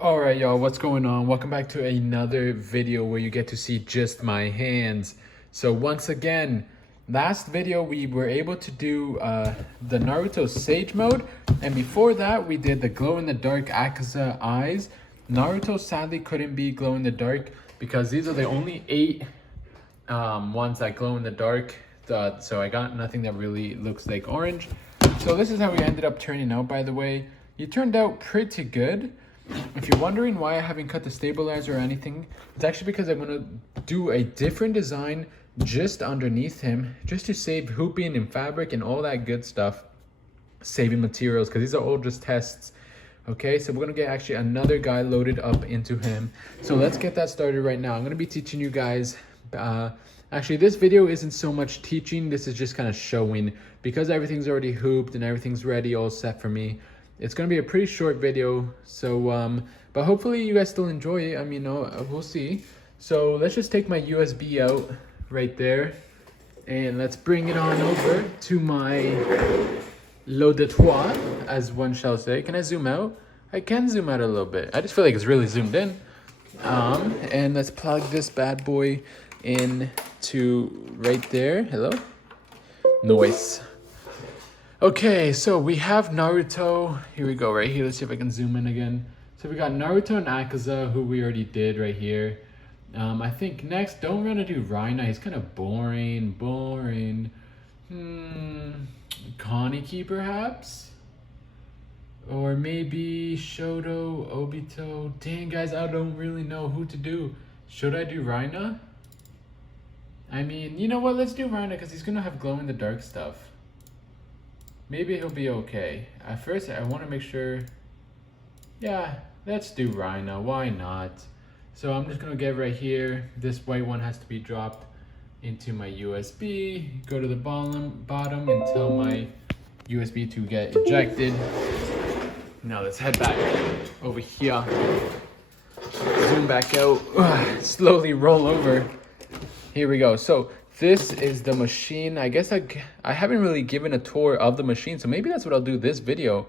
All right, y'all, what's going on? Welcome back to another video where you get to see just my hands. So once again, last video we were able to do the Naruto Sage mode, and before that we did the glow-in-the-dark Akaza eyes. Naruto sadly couldn't be glow-in-the-dark because these are the only 8 ones that glow in the dark. So I got nothing that really looks like orange. So this is how we ended up turning out, by the way. You turned out pretty good. If you're wondering why I haven't cut the stabilizer or anything, it's actually because I'm going to do a different design just underneath him, just to save hooping and fabric and all that good stuff, saving materials, because these are all just tests. Okay, so we're going to get actually another guy loaded up into him. So let's get that started right now. I'm going to be teaching you guys, actually this video isn't so much teaching, this is just kind of showing, because everything's already hooped and everything's ready, all set for me. It's going to be a pretty short video, so but hopefully you guys still enjoy it. I mean, we'll see. So let's just take my USB out right there, and let's bring it on over to my lot de trois, as one shall say. Can I zoom out? I can zoom out a little bit. I just feel like it's really zoomed in. And let's plug this bad boy in to right there. Hello? Noise. Okay, so we have Naruto. Here we go, right here. Let's see if I can zoom in again. So we got Naruto and Akaza, who we already did right here. I think next, don't want to do REINER. He's kind of boring. Kaneki, perhaps? Or maybe Shoto, Obito. Dang, guys, I don't really know who to do. Should I do REINER? I mean, you know what? Let's do REINER because he's going to have glow-in-the-dark stuff. Maybe he'll be okay. At first, I want to make sure. Yeah, let's do REINER. Why not? So I'm just going to get right here. This white one has to be dropped into my USB. Go to the bottom and tell my USB to get ejected. Now let's head back over here. Zoom back out. Slowly roll over. Here we go. So this is the machine. I guess I haven't really given a tour of the machine, so maybe that's what I'll do this video.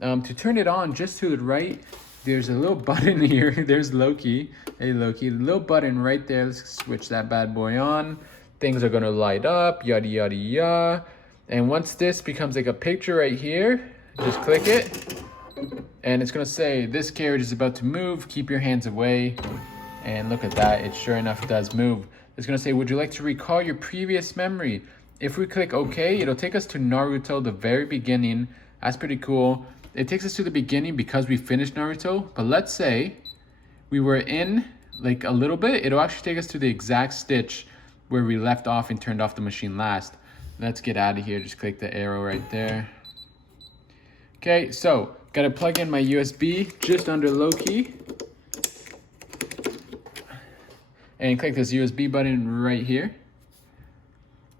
To turn it on, just to the right, there's a little button here. There's Loki. Hey, Loki. Little button right there. Let's switch that bad boy on. Things are going to light up, yada, yada, yada. And once this becomes like a picture right here, just click it. And it's going to say, this carriage is about to move. Keep your hands away. And look at that. It sure enough does move. It's going to say, would you like to recall your previous memory? If we click OK, it'll take us to Naruto, the very beginning. That's pretty cool. It takes us to the beginning because we finished Naruto. But let's say we were in like a little bit. It'll actually take us to the exact stitch where we left off and turned off the machine last. Let's get out of here. Just click the arrow right there. Okay, so got to plug in my USB just under Loki. And click this USB button right here.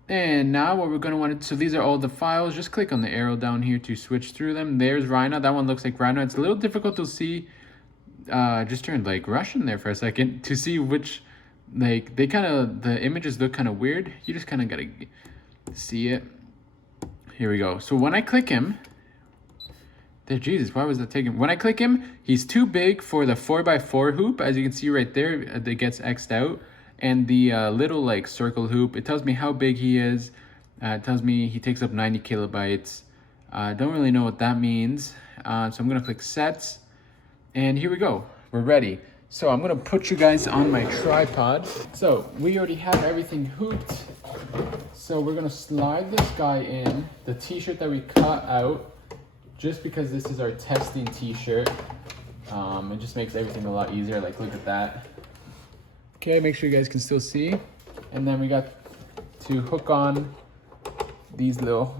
And now what we're going to want to, so these are all the files. Just click on the arrow down here to switch through them. There's REINER. That one looks like REINER. It's a little difficult to see. Just turned like Russian there for a second to see which, like they kind of, the images look kind of weird. You just kind of got to see it. Here we go. So when I click him, there, Jesus, why was that taking? When I click him, he's too big for the 4x4 hoop. As you can see right there, it gets X'd out. And the little like circle hoop, it tells me how big he is. It tells me he takes up 90 kilobytes. I don't really know what that means. So I'm gonna click sets. And here we go, we're ready. So I'm gonna put you guys on my tripod. So we already have everything hooped. So we're gonna slide this guy in, the t-shirt that we cut out, just because this is our testing t-shirt. It just makes everything a lot easier. Like, look at that. Okay, make sure you guys can still see. And then we got to hook on these little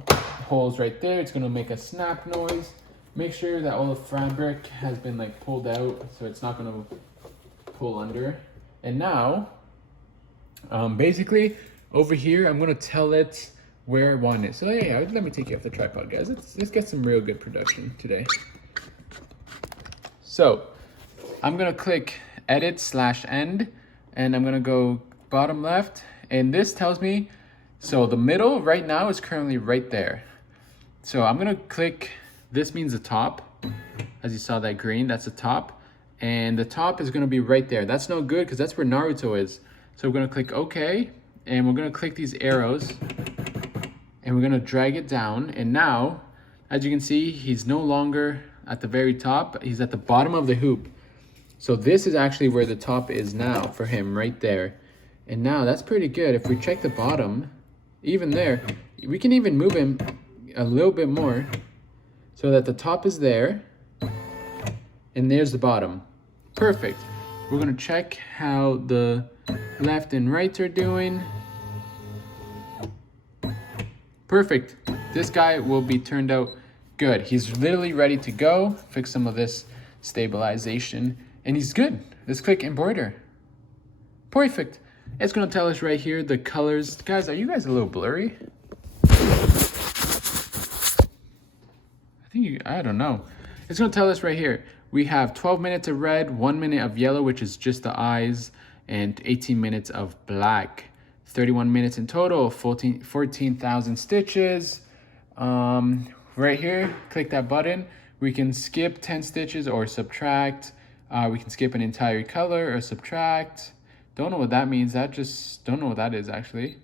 holes right there. It's gonna make a snap noise. Make sure that all the fabric has been like pulled out, so it's not gonna pull under. And now, basically over here, I'm gonna tell it where I want it. So yeah, let me take you off the tripod, guys. Let's get some real good production today. So I'm gonna click edit/end, and I'm gonna go bottom left, and this tells me, so the middle right now is currently right there. So I'm gonna click, this means the top. As you saw that green, that's the top. and the top is gonna be right there. That's no good because that's where Naruto is. So we're gonna click OK, and we're gonna click these arrows, and we're gonna drag it down. And now, as you can see, he's no longer at the very top, he's at the bottom of the hoop. So this is actually where the top is now for him, right there. And now that's pretty good. If we check the bottom, even there, we can even move him a little bit more so that the top is there, and there's the bottom. Perfect. We're gonna check how the left and right are doing. Perfect. This guy will be turned out good. He's literally ready to go. Fix some of this stabilization, and he's good. Let's click embroider. Perfect. It's gonna tell us right here the colors. Guys, are you guys a little blurry? I don't know. It's gonna tell us right here. We have 12 minutes of red, 1 minute of yellow, which is just the eyes, and 18 minutes of black. 31 minutes in total, 14,000 stitches. Right here, click that button. We can skip 10 stitches or subtract. We can skip an entire color or subtract. Don't know what that means. Don't know what that is actually.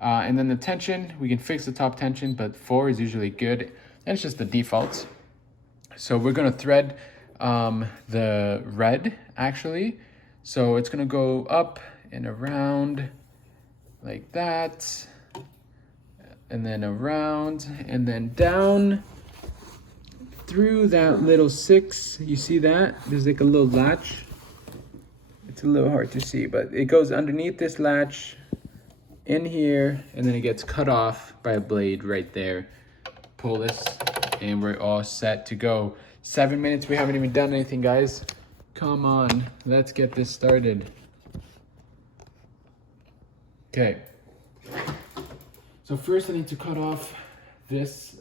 And then the tension, we can fix the top tension, but 4 is usually good. And it's just the default. So we're gonna thread the red actually. So it's gonna go up and around like that, and then around, and then down through that little 6. You see that? There's like a little latch. It's a little hard to see, but it goes underneath this latch in here, and then it gets cut off by a blade right there. Pull this, and we're all set to go. 7 minutes, we haven't even done anything, guys. Come on, let's get this started. Okay. So first I need to cut off this,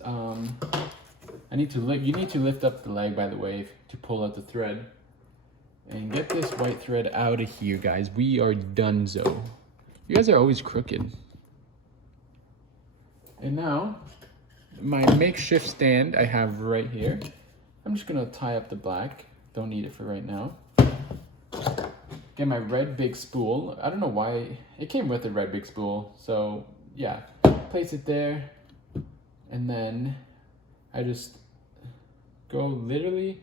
you need to lift up the leg, by the way, to pull out the thread. And get this white thread out of here, guys. We are donezo. You guys are always crooked. And now, my makeshift stand I have right here. I'm just gonna tie up the black. Don't need it for right now. Get my red big spool. I don't know why, it came with a red big spool. So yeah, place it there. And then I just go literally,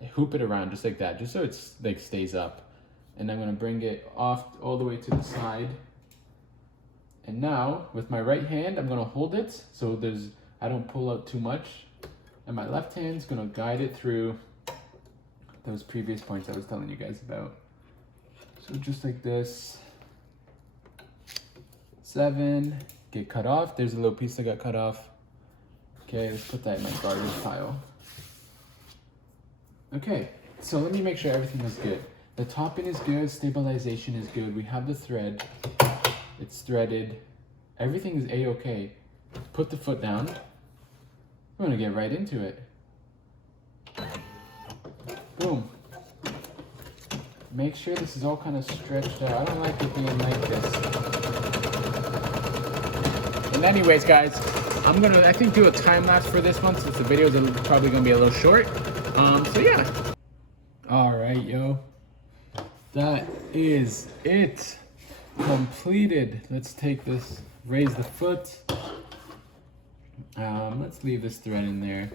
I hoop it around just like that, just so it's like stays up. And I'm gonna bring it off all the way to the side. And now with my right hand, I'm gonna hold it so I don't pull out too much. And my left hand's gonna guide it through those previous points I was telling you guys about. So just like this. 7, get cut off. There's a little piece that got cut off. Okay, let's put that in my garbage pile. Okay, so let me make sure everything is good. The topping is good, stabilization is good. We have the thread, it's threaded. Everything is a-okay. Put the foot down. We're gonna get right into it. Boom. Make sure this is all kind of stretched out. I don't like it being like this. And anyways, guys, I'm gonna, I think, do a time lapse for this one since the video is probably gonna be a little short. So yeah. All right, yo. That is it. Completed. Let's take this, raise the foot. Let's leave this thread in there.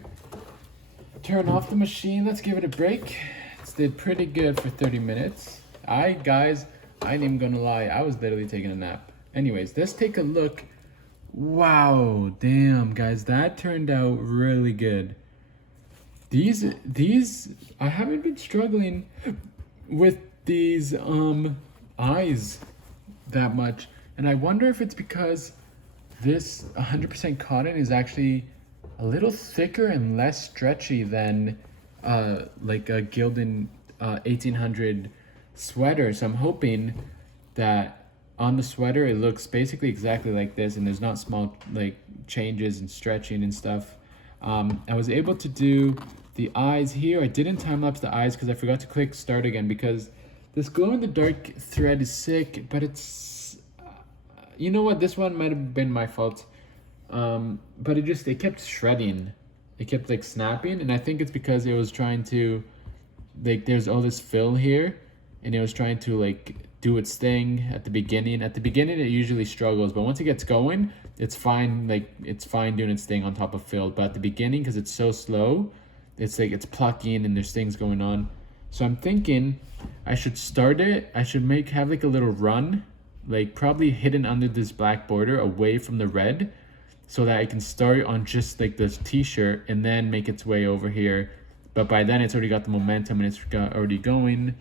Turn off the machine. Let's give it a break. It did pretty good for 30 minutes. Guys, I ain't even gonna lie. I was literally taking a nap. Anyways, let's take a look. Wow, damn, guys, that turned out really good. These, I haven't been struggling with these eyes that much. And I wonder if it's because this 100% cotton is actually a little thicker and less stretchy than like a Gildan 1800 sweater. So I'm hoping that on the sweater it looks basically exactly like this, and there's not small like changes and stretching and stuff. I was able to do the eyes here. I didn't time lapse the eyes because I forgot to click start again, because this glow in the dark thread is sick, but it's you know what, this one might have been my fault. But it kept shredding. It kept like snapping, and I think it's because it was trying to like there's all this fill here, and it was trying to like do its thing at the beginning. At the beginning it usually struggles, but once it gets going, it's fine. Like it's fine doing its thing on top of fill. But at the beginning, because it's so slow, it's like it's plucking and there's things going on. So I'm thinking I should start it. I should have like a little run, like probably hidden under this black border away from the red, so that I can start on just like this t-shirt and then make its way over here. But by then it's already got the momentum and it's already going,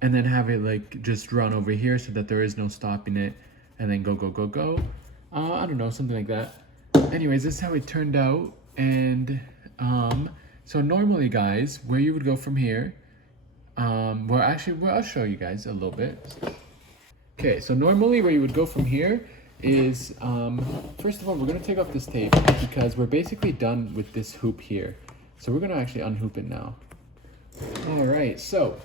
and then have it like just run over here so that there is no stopping it, and then go, go, go, go. I don't know, something like that. Anyways, this is how it turned out. And so normally guys, where you would go from here, I'll show you guys a little bit. Okay, so normally where you would go from here is, first of all, we're gonna take off this tape because we're basically done with this hoop here. So we're gonna actually unhoop it now. All right, so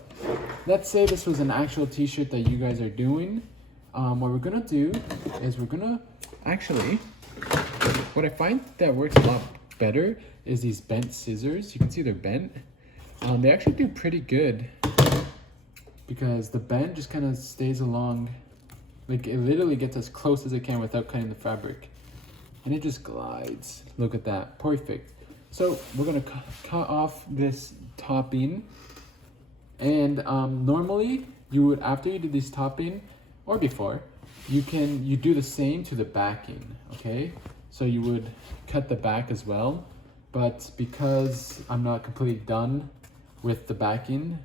let's say this was an actual t-shirt that you guys are doing. What we're gonna do is we're gonna actually, what I find that works a lot better is these bent scissors. You can see they're bent. They actually do pretty good because the bend just kind of stays along, like it literally gets as close as it can without cutting the fabric, and it just glides. Look at that, perfect. So we're gonna cut off this topping, and normally you would, after you do this topping or before, you do the same to the backing. Okay, so you would cut the back as well, but because I'm not completely done with the backing,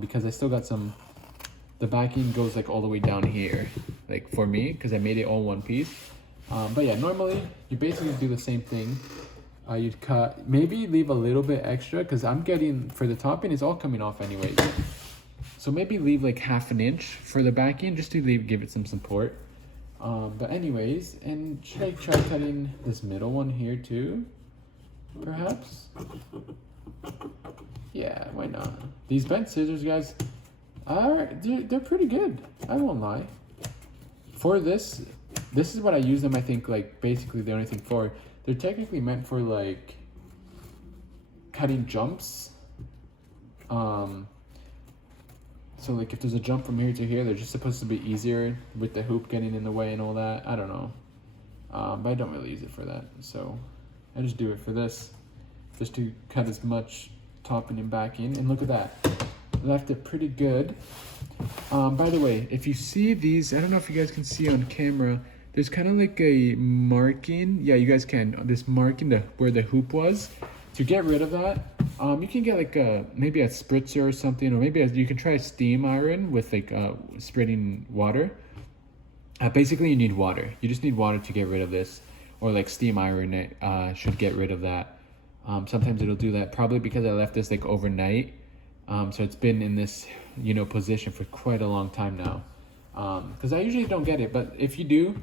because I still got some, the backing goes like all the way down here, like for me, because I made it all one piece. But yeah, normally you basically do the same thing. You'd cut, maybe leave a little bit extra, because I'm getting, for the topping, it's all coming off anyways. So maybe leave like 1/2 inch for the backing, just to give it some support. But anyways, and should I try cutting this middle one here too? Perhaps? Yeah, why not? These bent scissors, guys, they're pretty good. I won't lie. For this is what I use them, I think, like basically the only thing for. They're technically meant for like cutting jumps. So like if there's a jump from here to here, they're just supposed to be easier with the hoop getting in the way and all that. I don't know. But I don't really use it for that. So I just do it for this, just to cut as much topping and backing. And look at that, left it pretty good. By the way, if you see these, I don't know if you guys can see on camera, there's kind of like a marking. Yeah, you guys can. This marking where the hoop was. To get rid of that, you can get like maybe a spritzer or something, or maybe you can try a steam iron with like spreading water. Basically, you need water. You just need water to get rid of this, or like steam iron it should get rid of that. Sometimes it'll do that, probably because I left this like overnight. So it's been in this, position for quite a long time now. Because I usually don't get it, but if you do,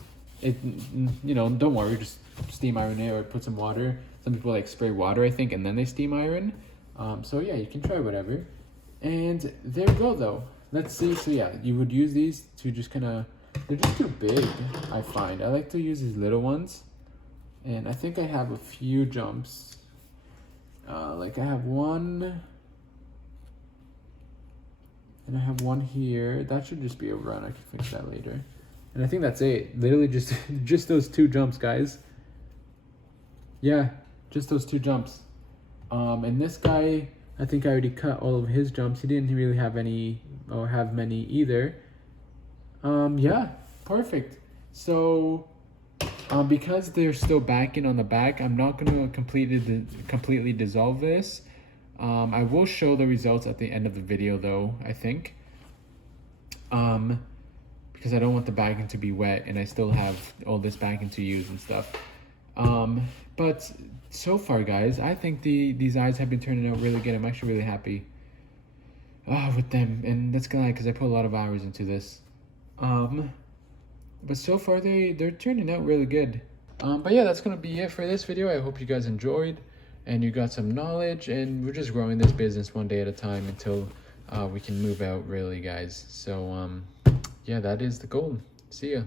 don't worry, just steam iron it or put some water. Some people like spray water, I think, and then they steam iron. So yeah, you can try whatever. And there we go though. Let's see. So yeah, you would use these to just kind of, they're just too big, I find. I like to use these little ones. And I think I have a few jumps. Like I have one, and I have one here. That should just be a run. I can fix that later. And I think that's it. Literally just just those 2 jumps, guys. Yeah, just those 2 jumps. And this guy, I think I already cut all of his jumps. He didn't really have any, or have many either. Yeah, perfect. So because they're still backing on the back, I'm not going to completely dissolve this. I will show the results at the end of the video though, I think. Because I don't want the backing to be wet, and I still have all this backing to use and stuff. But so far, guys, I think these eyes have been turning out really good. I'm actually really happy with them, and that's good because I put a lot of hours into this. But so far they're turning out really good. But yeah, that's gonna be it for this video. I hope you guys enjoyed and you got some knowledge, and we're just growing this business one day at a time until we can move out, really, guys. So yeah, that is the goal. See ya.